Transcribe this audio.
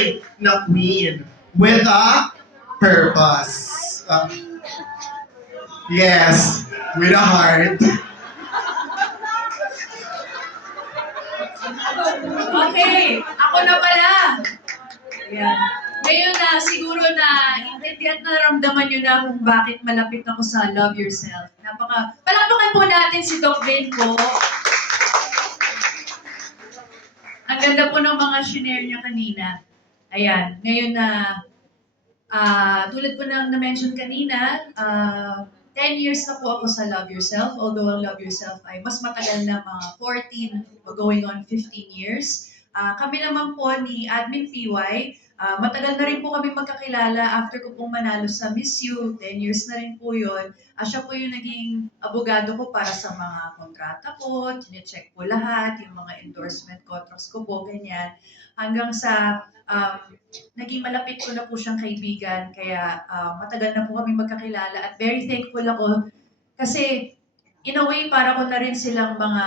tunay na queen with a purpose. Yes, with a heart. Okay, ako na pala. Ayan. Ngayon na, siguro na intindihan na naramdaman nyo na kung bakit malapit ako sa Love Yourself. Palakpakan po natin si Doc Ben po. Ang ganda po ng mga shinare niya kanina. Ayan, ngayon na, tulad po ng na-mention kanina, 10 years na po ako sa Love Yourself, although ang Love Yourself ay mas matagal na, mga 14, going on 15 years. Kami naman po ni Admin PY, matagal na rin po kami magkakilala after ko pong manalo sa Miss You, 10 years na rin po yun. Siya po yung naging abogado ko para sa mga kontrata ko, chinecheck po lahat, yung mga endorsement contracts ko po, ganyan. Hanggang sa naging malapit ko na po siyang kaibigan, kaya matagal na po kami magkakilala at very thankful ako kasi in a way para ko na rin silang mga